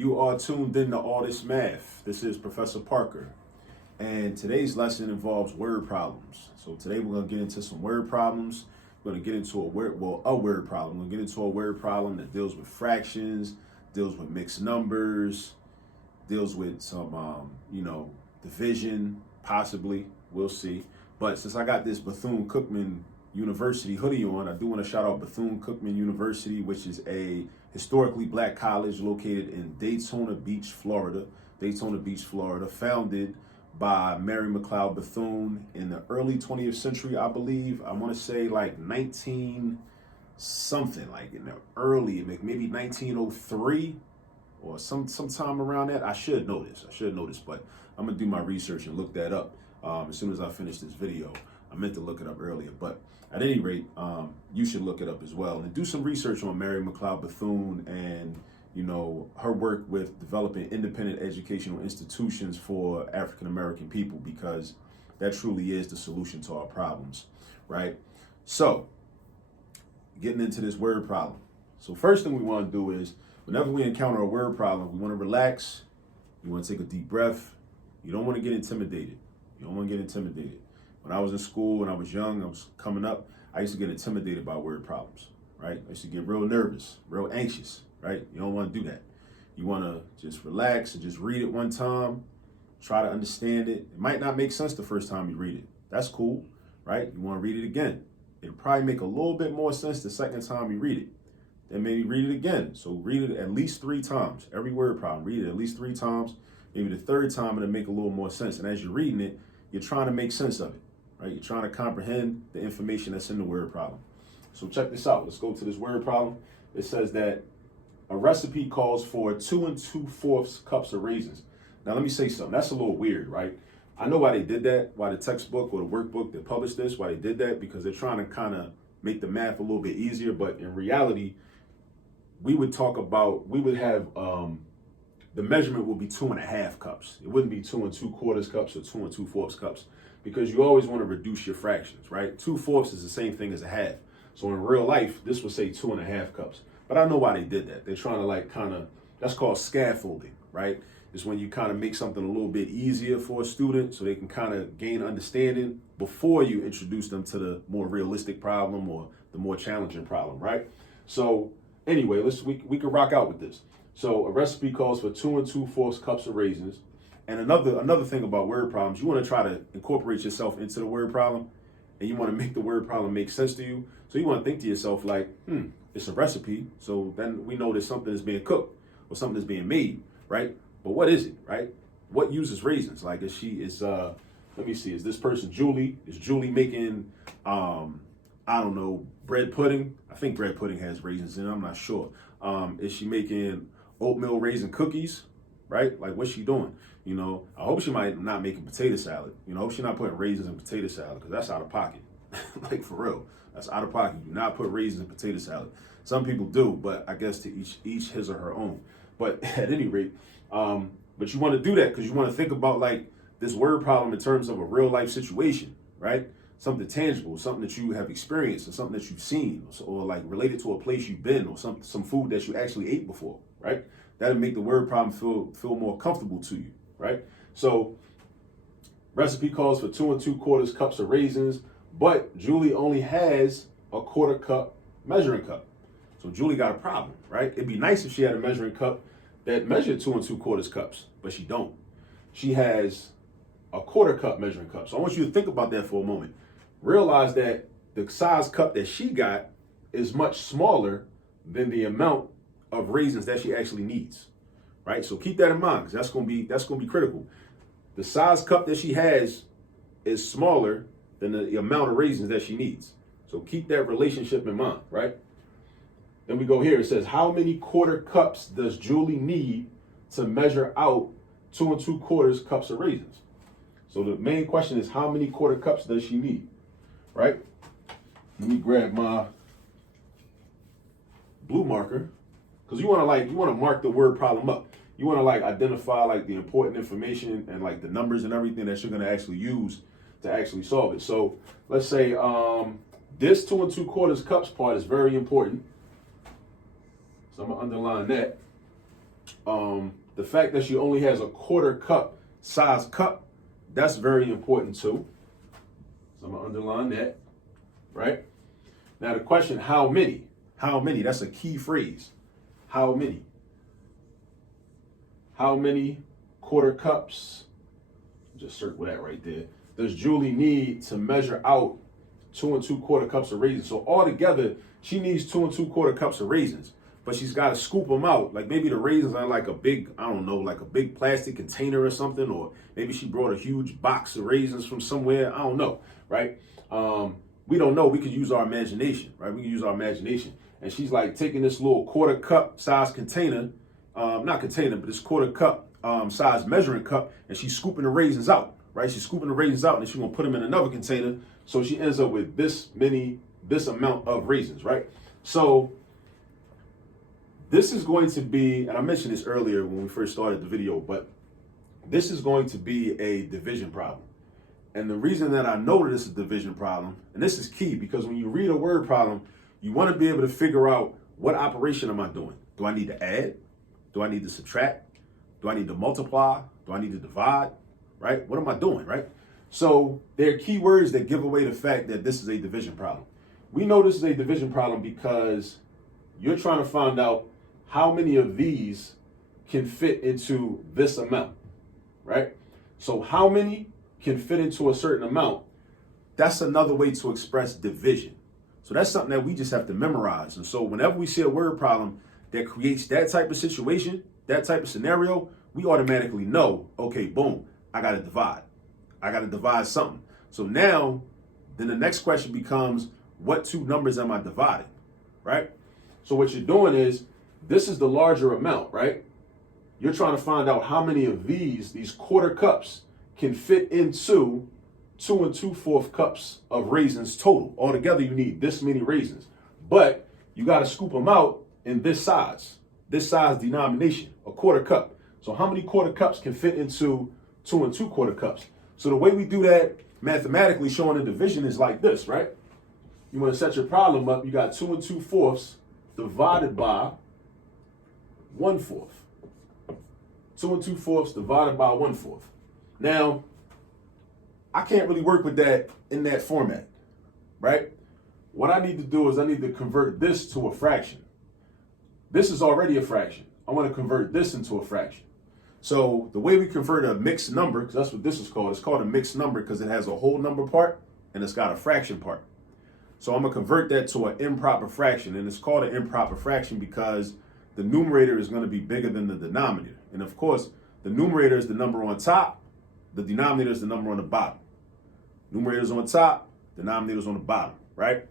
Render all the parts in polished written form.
You are tuned in to All This Math. This is Professor Parker, and today's lesson involves word problems. So today we're going to get into some word problems. We're going to get into a word problem. We're going to get into a word problem that deals with fractions, deals with mixed numbers, deals with some, division, possibly. We'll see. But since I got this Bethune-Cookman University hoodie on, I do want to shout out Bethune-Cookman University, which is a historically black college located in Daytona Beach, Florida. Daytona Beach, Florida, founded by Mary McLeod Bethune in the early 20th century, I believe. I want to say like 19 something, like in the early, maybe 1903 or sometime around that. I should know this, but I'm gonna do my research and look that up as soon as I finish this video. I meant to look it up earlier, but at any rate, you should look it up as well and do some research on Mary McLeod Bethune and, her work with developing independent educational institutions for African-American people, because that truly is the solution to our problems, right? So, getting into this word problem. So first thing we want to do is, whenever we encounter a word problem, we want to relax. You want to take a deep breath. You don't want to get intimidated. When I was in school, when I was young, I was coming up, I used to get intimidated by word problems, right? I used to get real nervous, real anxious, right? You don't want to do that. You want to just relax and just read it one time, try to understand it. It might not make sense the first time you read it. That's cool, right? You want to read it again. It'll probably make a little bit more sense the second time you read it. Then maybe read it again. So read it at least 3 times. Every word problem, read it at least 3 times. Maybe the third time it'll make a little more sense. And as you're reading it, you're trying to make sense of it. Right? You're trying to comprehend the information that's in the word problem. So check this out. Let's go to this word problem. It says that a recipe calls for 2 2/4 cups of raisins. Now let me say something. That's a little weird, right? I know why they did that, why the textbook or the workbook that published this, why they did that, because they're trying to kind of make the math a little bit easier. But in reality, we would have the measurement would be 2 1/2 cups. It wouldn't be 2 2/4 cups or 2 2/4 cups, because you always want to reduce your fractions, right? 2/4 is the same thing as a half. So in real life, this would say 2 1/2 cups. But I know why they did that. They're trying to that's called scaffolding, right? It's when you kind of make something a little bit easier for a student so they can kind of gain understanding before you introduce them to the more realistic problem or the more challenging problem, right? So anyway, we can rock out with this. So a recipe calls for 2 2/4 cups of raisins. And another thing about word problems, you want to try to incorporate yourself into the word problem, and you want to make the word problem make sense to you. So you want to think to yourself like, it's a recipe. So then we know that something is being cooked or something is being made, right? But what is it, right? What uses raisins? Like, let me see, is this person Julie? Is Julie making, bread pudding? I think bread pudding has raisins in it. I'm not sure. Is she making oatmeal raisin cookies, right? Like, what's she doing? I hope she might not making potato salad. I hope she's not putting raisins in potato salad, because that's out of pocket. Like, for real, that's out of pocket. Do not put raisins in potato salad. Some people do, but I guess to each his or her own. But at any rate, but you want to do that because you want to think about like this word problem in terms of a real life situation, right? Something tangible, something that you have experienced, or something that you've seen, or like related to a place you've been, or some food that you actually ate before, right? That'll make the word problem feel more comfortable to you, right? So recipe calls for 2 2/4 cups of raisins, but Julie only has a 1/4 cup measuring cup. So Julie got a problem, right? It'd be nice if she had a measuring cup that measured 2 2/4 cups, but she don't. She has a 1/4 cup measuring cup. So I want you to think about that for a moment. Realize that the size cup that she got is much smaller than the amount of raisins that she actually needs, right? So keep that in mind, because that's gonna be critical. The size cup that she has is smaller than the amount of raisins that she needs. So keep that relationship in mind, right? Then we go here. It says, how many 1/4 cups does Julie need to measure out 2 2/4 cups of raisins? So the main question is, how many 1/4 cups does she need, right? Let me grab my blue marker, because you want to mark the word problem up. You want to like identify like the important information and like the numbers and everything that you're going to actually use to actually solve it. So let's say this 2 2/4 cups part is very important. So I'm gonna underline that. The fact that she only has a quarter cup size cup, that's very important too. So I'm gonna underline that, right? Now the question, how many? How many? That's a key phrase. How many? How many quarter cups? Just circle that right there. Does Julie need to measure out 2 2/4 cups of raisins? So altogether, she needs 2 2/4 cups of raisins, but she's got to scoop them out. Like maybe the raisins are like a big, I don't know, like a big plastic container or something, or maybe she brought a huge box of raisins from somewhere. I don't know, right? We don't know. We could use our imagination, right? We can use our imagination. And she's like taking this little quarter cup size container, not container, but this quarter cup size measuring cup, and she's scooping the raisins out, right? She's scooping the raisins out, and she's gonna put them in another container. So she ends up with this amount of raisins, right? So this is going to be, and I mentioned this earlier when we first started the video, but this is going to be a division problem. And the reason that I know that it's a division problem, and this is key, because when you read a word problem, you want to be able to figure out what operation am I doing? Do I need to add? Do I need to subtract? Do I need to multiply? Do I need to divide? Right? What am I doing, right? So there are key words that give away the fact that this is a division problem. We know this is a division problem because you're trying to find out how many of these can fit into this amount, right? So how many can fit into a certain amount? That's another way to express division. So that's something that we just have to memorize. And so whenever we see a word problem that creates that type of situation, that type of scenario, we automatically know, okay, boom, I got to divide. I got to divide something. So now, then the next question becomes, what two numbers am I dividing, right? So what you're doing is, this is the larger amount, right? You're trying to find out how many of these quarter cups can fit into 2 2/4 cups of raisins total. Altogether, you need this many raisins, but you got to scoop them out in this size denomination, a quarter cup. So how many quarter cups can fit into 2 2/4 cups? So the way we do that mathematically, showing the division, is like this, right? You want to set your problem up. You got 2 2/4 divided by 1/4. 2 2/4 divided by 1/4. Now, I can't really work with that in that format, right? What I need to do is I need to convert this to a fraction. This is already a fraction. I want to convert this into a fraction. So the way we convert a mixed number, because that's what this is called, it's called a mixed number because it has a whole number part and it's got a fraction part. So I'm going to convert that to an improper fraction, and it's called an improper fraction because the numerator is going to be bigger than the denominator. And of course, the numerator is the number on top, the denominator is the number on the bottom. Numerator's on top, denominator's on the bottom, right?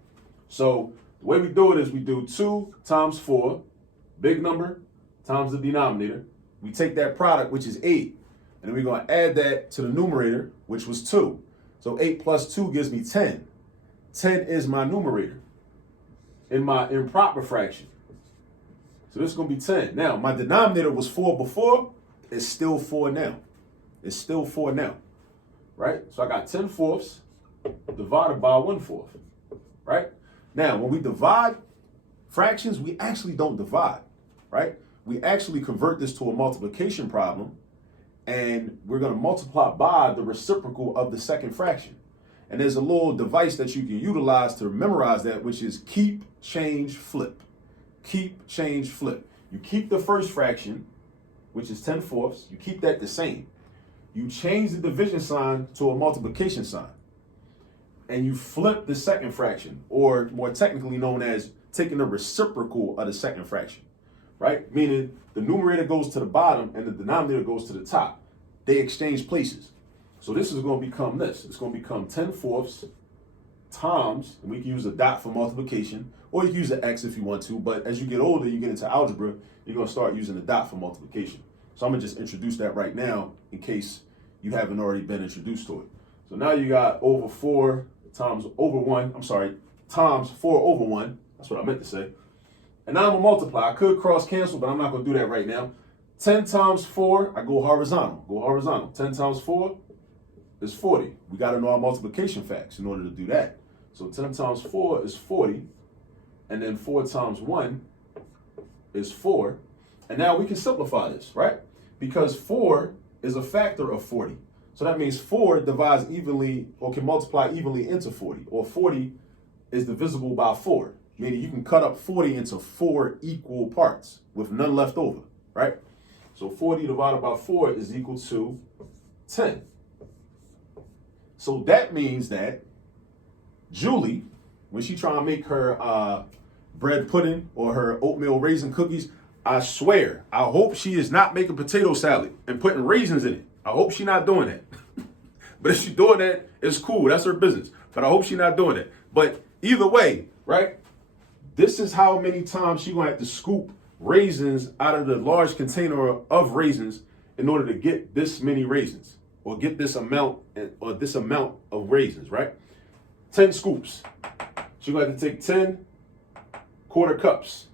So the way we do it is we do 2 times 4, big number, times the denominator. We take that product, which is 8, and then we're going to add that to the numerator, which was 2. So 8 plus 2 gives me 10. 10 is my numerator in my improper fraction. So this is going to be 10. Now, my denominator was 4 before. It's still 4 now. It's still 4 now, right? So I got 10/4 divided by 1/4, right? Now, when we divide fractions, we actually don't divide, right? We actually convert this to a multiplication problem, and we're going to multiply by the reciprocal of the second fraction. And there's a little device that you can utilize to memorize that, which is keep, change, flip. Keep, change, flip. You keep the first fraction, which is 10/4. You keep that the same. You change the division sign to a multiplication sign. And you flip the second fraction, or more technically known as taking the reciprocal of the second fraction, right? Meaning the numerator goes to the bottom and the denominator goes to the top. They exchange places. So this is going to become this. It's going to become 10/4 times, and we can use a dot for multiplication, or you can use an X if you want to, but as you get older, you get into algebra, you're going to start using the dot for multiplication. So I'm going to just introduce that right now in case you haven't already been introduced to it. So now you got over 4 times over 1, times 4 over 1. That's what I meant to say. And now I'm going to multiply. I could cross cancel, but I'm not going to do that right now. 10 times 4, I go horizontal. 10 times 4 is 40. We got to know our multiplication facts in order to do that. So 10 times 4 is 40. And then 4 times 1 is 4. And now we can simplify this, right? Because 4 is a factor of 40. So that means 4 divides evenly or can multiply evenly into 40, or 40 is divisible by 4, meaning you can cut up 40 into 4 equal parts with none left over, right? So 40 divided by 4 is equal to 10. So that means that Julie, when she trying to make her bread pudding or her oatmeal raisin cookies, I swear, I hope she is not making potato salad and putting raisins in it. I hope she's not doing that. But if she's doing that, it's cool. That's her business. But I hope she's not doing that. But either way, right? This is how many times she's going to have to scoop raisins out of the large container of raisins in order to get this many raisins, or get this amount of raisins, right? 10 scoops. She's going to have to take 10 quarter cups.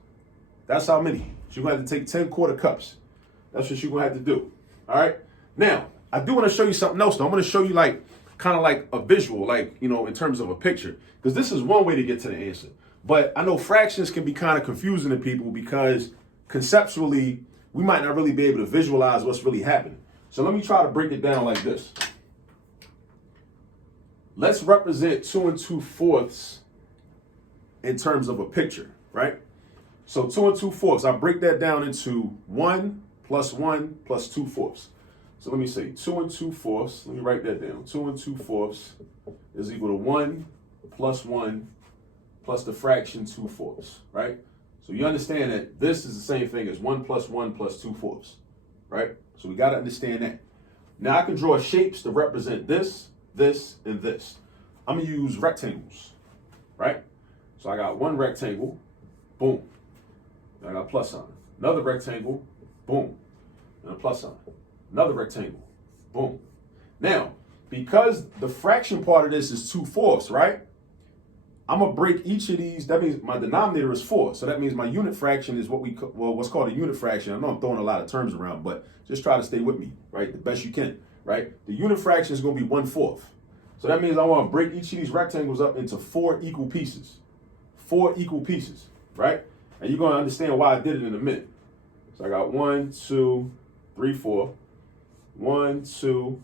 That's how many. She's going to have to take 10 quarter cups. That's what she's going to have to do. All right. Now, I do want to show you something else, though. I'm going to show you kind of like a visual, in terms of a picture, because this is one way to get to the answer. But I know fractions can be kind of confusing to people because conceptually, we might not really be able to visualize what's really happening. So let me try to break it down like this. Let's represent 2 2/4 in terms of a picture, right? So 2 2/4, I break that down into 1 plus 1 plus 2/4. So let me say 2 2/4. Let me write that down. 2 2/4 is equal to 1 plus 1 plus the fraction 2/4, right? So you understand that this is the same thing as 1 plus 1 plus 2/4, right? So we got to understand that. Now I can draw shapes to represent this, this, and this. I'm going to use rectangles, right? So I got one rectangle, boom. I got a plus sign. Another rectangle, boom, and a plus sign. Another rectangle, boom. Now, because the fraction part of this is 2/4, right? I'm gonna break each of these. That means my denominator is 4. So that means my unit fraction is what's called a unit fraction. I know I'm throwing a lot of terms around, but just try to stay with me, right? The best you can, right? The unit fraction is gonna be 1/4. So that means I want to break each of these rectangles up into 4 equal pieces. 4 equal pieces, right? And you're gonna understand why I did it in a minute. So I got 1, 2, 3, 4. 1, 2,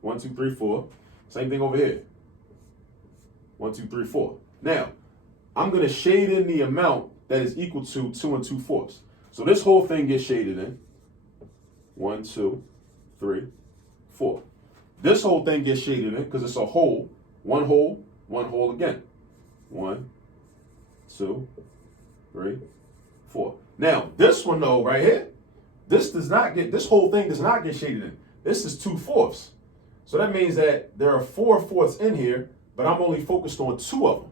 1, 2, 3, 4. Same thing over here. 1, 2, 3, 4. Now, I'm going to shade in the amount that is equal to 2 2/4. So this whole thing gets shaded in. 1, 2, 3, 4. This whole thing gets shaded in because it's a hole, one hole again. 1, 2, 3, 4. Now, this one though, right here, this whole thing does not get shaded in. This is 2/4. So that means that there are 4/4 in here, but I'm only focused on 2 of them.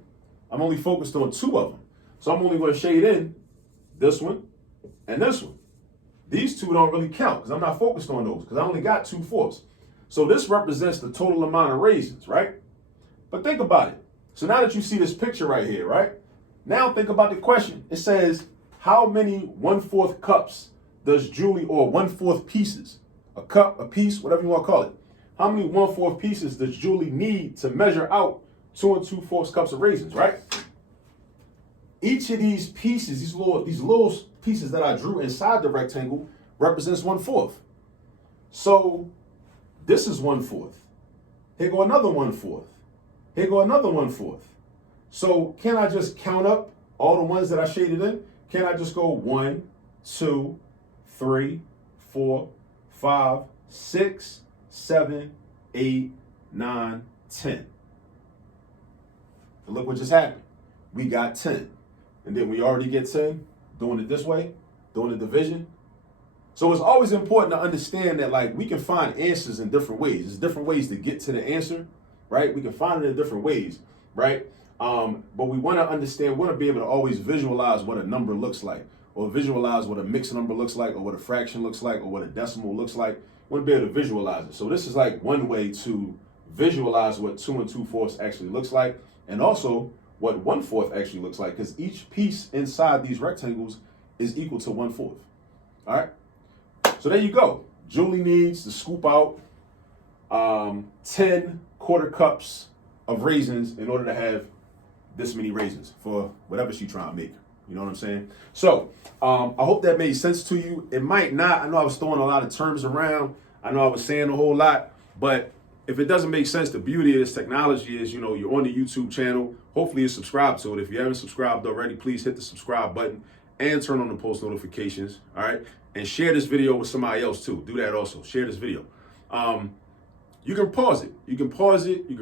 So I'm only going to shade in this one and this one. These two don't really count because I'm not focused on those because I only got 2/4. So this represents the total amount of raisins, right? But think about it. So now that you see this picture right here, right? Now think about the question. It says, how many 1/4 cups does Julie, or 1/4 pieces, a cup, a piece, whatever you want to call it, how many 1/4 pieces does Julie need to measure out 2 2/4 cups of raisins, right? Each of these pieces, these little pieces that I drew inside the rectangle represents 1/4. So this is 1/4. Here go another 1/4. Here go another 1/4. So can I just count up all the ones that I shaded in? Can I just go 1, 2, 3, 4, 5, 6, 7, 8, 9, 10. And look what just happened. We got 10. And then we already get 10 doing it this way, doing the division. So it's always important to understand that we can find answers in different ways. There's different ways to get to the answer, right? We can find it in different ways, right? But we want to understand, we want to be able to always visualize what a number looks like, or visualize what a mixed number looks like, or what a fraction looks like, or what a decimal looks like. We want to be able to visualize it. So this is one way to visualize what 2 2/4 actually looks like, and also what 1/4 actually looks like, because each piece inside these rectangles is equal to 1/4. All right. So there you go. Julie needs to scoop out 10 quarter cups of raisins in order to have this many raisins for whatever she's trying to make. You know what I'm saying? So I hope that made sense to you. It might not. I know I was throwing a lot of terms around. I know I was saying a whole lot, but if it doesn't make sense, the beauty of this technology is, you're on the YouTube channel. Hopefully you're subscribed to it. If you haven't subscribed already, please hit the subscribe button and turn on the post notifications. All right. And share this video with somebody else too. Do that also. Share this video. You can pause it. You can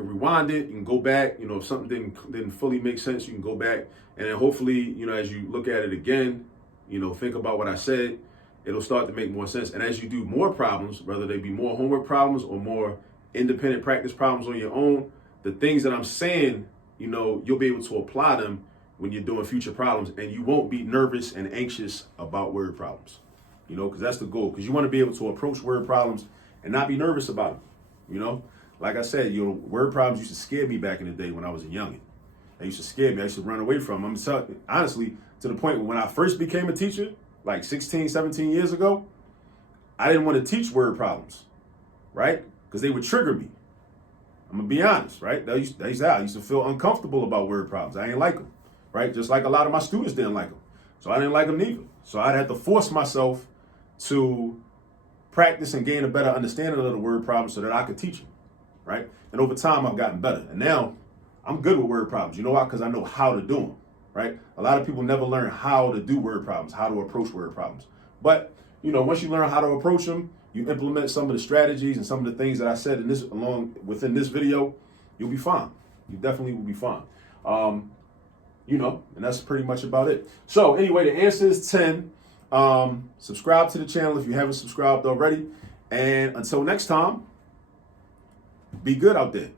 rewind it. You can go back. If something didn't fully make sense, you can go back. And then hopefully, as you look at it again, think about what I said, it'll start to make more sense. And as you do more problems, whether they be more homework problems or more independent practice problems on your own, the things that I'm saying, you'll be able to apply them when you're doing future problems, and you won't be nervous and anxious about word problems, because that's the goal. Because you want to be able to approach word problems and not be nervous about them. Like I said, word problems used to scare me back in the day when I was a youngin'. They used to scare me. I used to run away from them. I'm telling, honestly, to the point when I first became a teacher, like 16, 17 years ago, I didn't want to teach word problems, right? Because they would trigger me. I'm going to be honest, right? I used to feel uncomfortable about word problems. I didn't like them, right? Just like a lot of my students didn't like them. So I didn't like them neither. So I had to force myself to practice and gain a better understanding of the word problems so that I could teach them, right? And over time, I've gotten better. And now I'm good with word problems. You know why? Because I know how to do them, right? A lot of people never learn how to do word problems, how to approach word problems. But, once you learn how to approach them, you implement some of the strategies and some of the things that I said within this video, you'll be fine. You definitely will be fine. And that's pretty much about it. So anyway, the answer is 10. Subscribe to the channel if you haven't subscribed already. And until next time, be good out there.